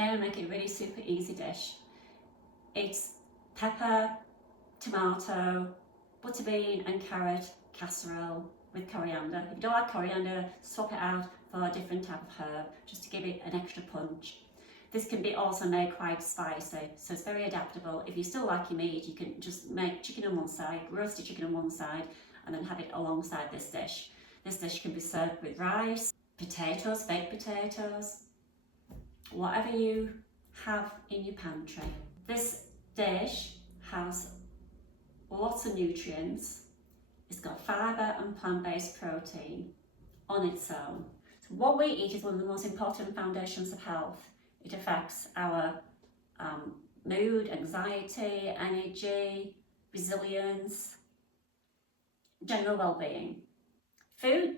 today I'm making a really super easy dish. It's pepper, tomato, butter bean and carrot casserole with coriander. If you don't like coriander, swap it out for a different type of herb just to give it an extra punch. This can be also made quite spicy, so it's very adaptable. If you still like your meat, you can just make chicken on one side, roasted chicken on one side, and then have it alongside this dish. This dish can be served with rice, potatoes, baked potatoes, whatever you have in your pantry. This dish has lots of nutrients. It's got fibre and plant-based protein on its own. So what we eat is one of the most important foundations of health. It affects our mood, anxiety, energy, resilience, general well-being. Food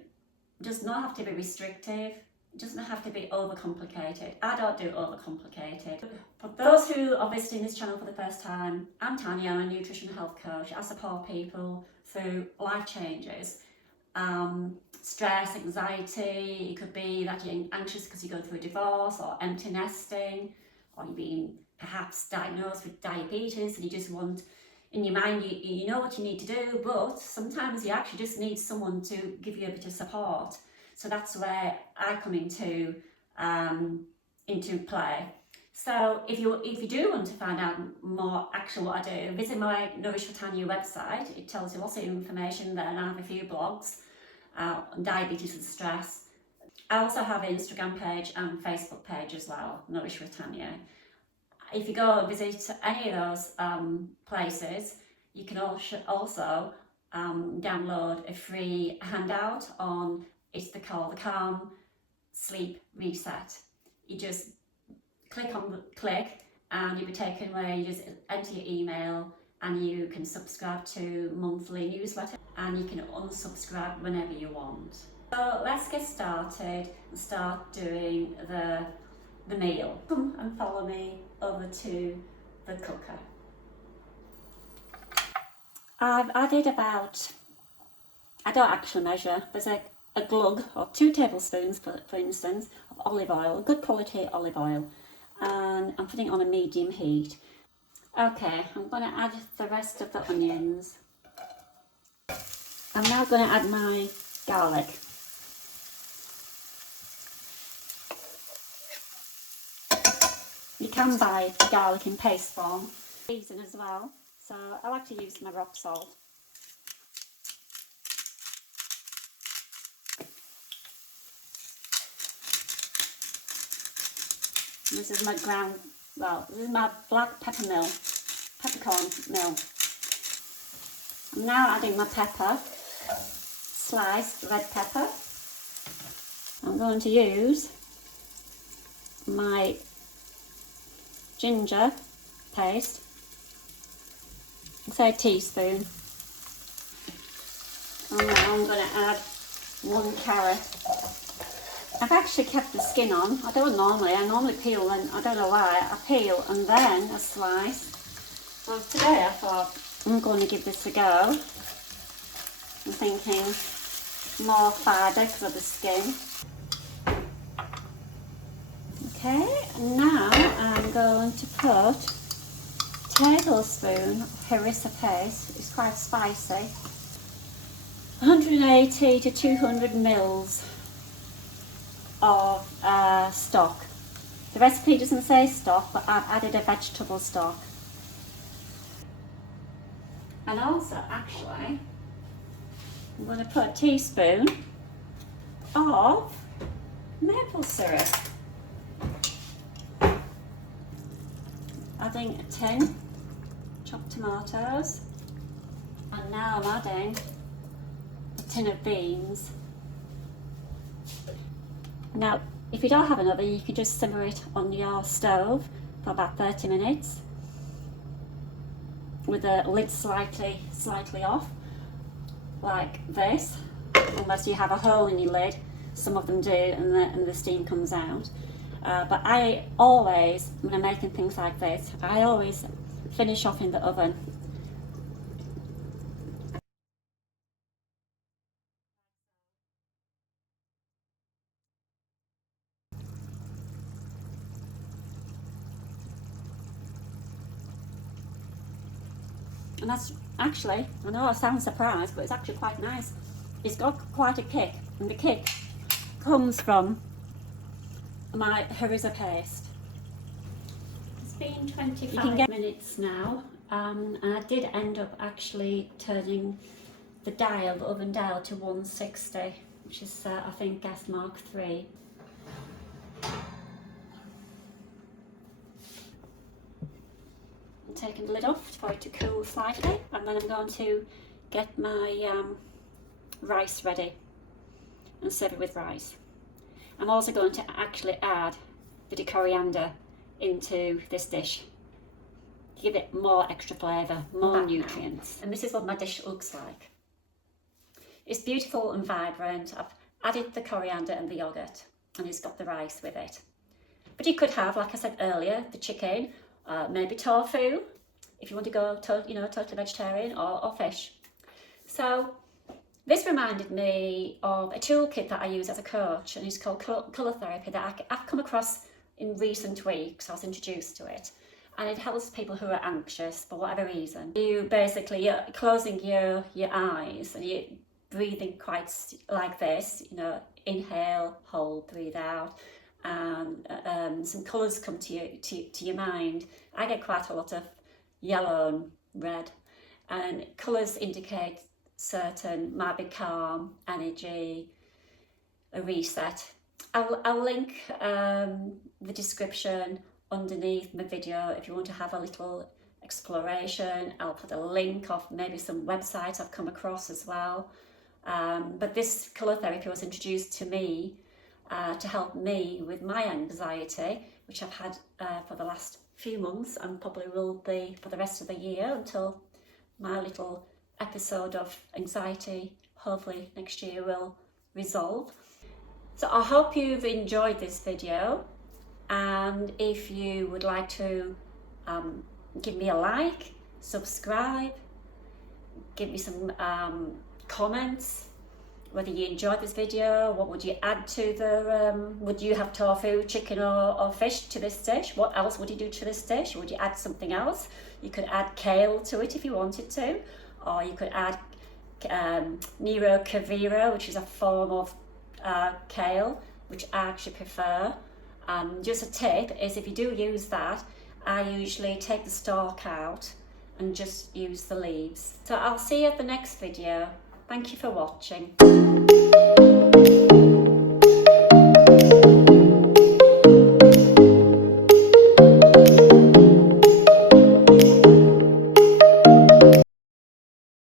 does not have to be restrictive. It doesn't have to be overcomplicated. I don't do overcomplicated. For those who are visiting this channel for the first time, I'm Tania, I'm a nutrition and health coach. I support people through life changes. Stress, anxiety, it could be that you're anxious because you're going through a divorce or empty nesting, or you've been perhaps diagnosed with diabetes and you just want, in your mind, you know what you need to do, but sometimes you actually just need someone to give you a bit of support. So that's where I come into play. So if you do want to find out more actually what I do, visit my Nourish for Tania website. It tells you lots of information there, and I have a few blogs on diabetes and stress. I also have an Instagram page and Facebook page as well, Nourish with Tania. If you go visit any of those places, you can also download a free handout on called the Calm Sleep Reset. You just click and you'll be taken where you just enter your email and you can subscribe to monthly newsletter and you can unsubscribe whenever you want. So let's get started and start doing the meal. Come and follow me over to the cooker. I've added about, I don't actually measure, there's a glug or 2 tablespoons for instance of olive oil, good quality olive oil, and I'm putting it on a medium heat. Okay, I'm going to add the rest of the onions. I'm now going to add my garlic. You can buy garlic in paste form, season as well, so I like to use my rock salt. This is my this is my black peppercorn mill. I'm now adding my pepper, sliced red pepper. I'm going to use my ginger paste, say a teaspoon. And now I'm going to add 1 carrot. I've actually kept the skin on. I normally peel, and I don't know why. I peel and then I slice. Well, today I thought I'm going to give this a go. I'm thinking more fibre because of the skin. Okay, and now I'm going to put a tablespoon of Harissa paste. It's quite spicy. 180 to 200 mils of stock. The recipe doesn't say stock, but I've added a vegetable stock. And also, actually, I'm going to put a teaspoon of maple syrup. Adding a tin chopped tomatoes. And now I'm adding a tin of beans. Now, if you don't have an oven, you can just simmer it on your stove for about 30 minutes with the lid slightly off, like this, unless you have a hole in your lid. Some of them do, and the steam comes out. But I always, when I'm making things like this, I always finish off in the oven. And that's actually, I know I sound surprised, but it's actually quite nice. It's got quite a kick, and the kick comes from my Harissa paste. It's been 25 minutes now, and I did end up actually turning the dial, the oven dial, to 160, which is I think gas mark 3. I'm taking the lid off for it to cool slightly, and then I'm going to get my rice ready and serve it with rice. I'm also going to actually add a bit of coriander into this dish to give it more extra flavour, more nutrients. And this is what my dish looks like. It's beautiful and vibrant. I've added the coriander and the yoghurt, and it's got the rice with it. But you could have, like I said earlier, the chicken, maybe tofu, if you want to go totally vegetarian, or fish. So this reminded me of a toolkit that I use as a coach, and it's called colour therapy, that I've come across in recent weeks. I was introduced to it, and it helps people who are anxious for whatever reason. You're closing your eyes, and you're breathing quite like this, inhale, hold, breathe out, and some colours come to your mind. I get quite a lot of yellow and red, and colours indicate certain, might be calm, energy, a reset. I'll link the description underneath my video if you want to have a little exploration. I'll put a link of maybe some websites I've come across as well. But this colour therapy was introduced to me to help me with my anxiety, which I've had for the last few months, and probably will be for the rest of the year until my little episode of anxiety, hopefully next year, will resolve. So I hope you've enjoyed this video, and if you would like to give me a like, subscribe, give me some comments, whether you enjoyed this video, what would you add to the, would you have tofu, chicken or fish to this dish? What else would you do to this dish? Would you add something else? You could add kale to it if you wanted to, or you could add Nero Cavira, which is a form of kale, which I actually prefer. Just a tip is, if you do use that, I usually take the stalk out and just use the leaves. So I'll see you at the next video. Thank you for watching.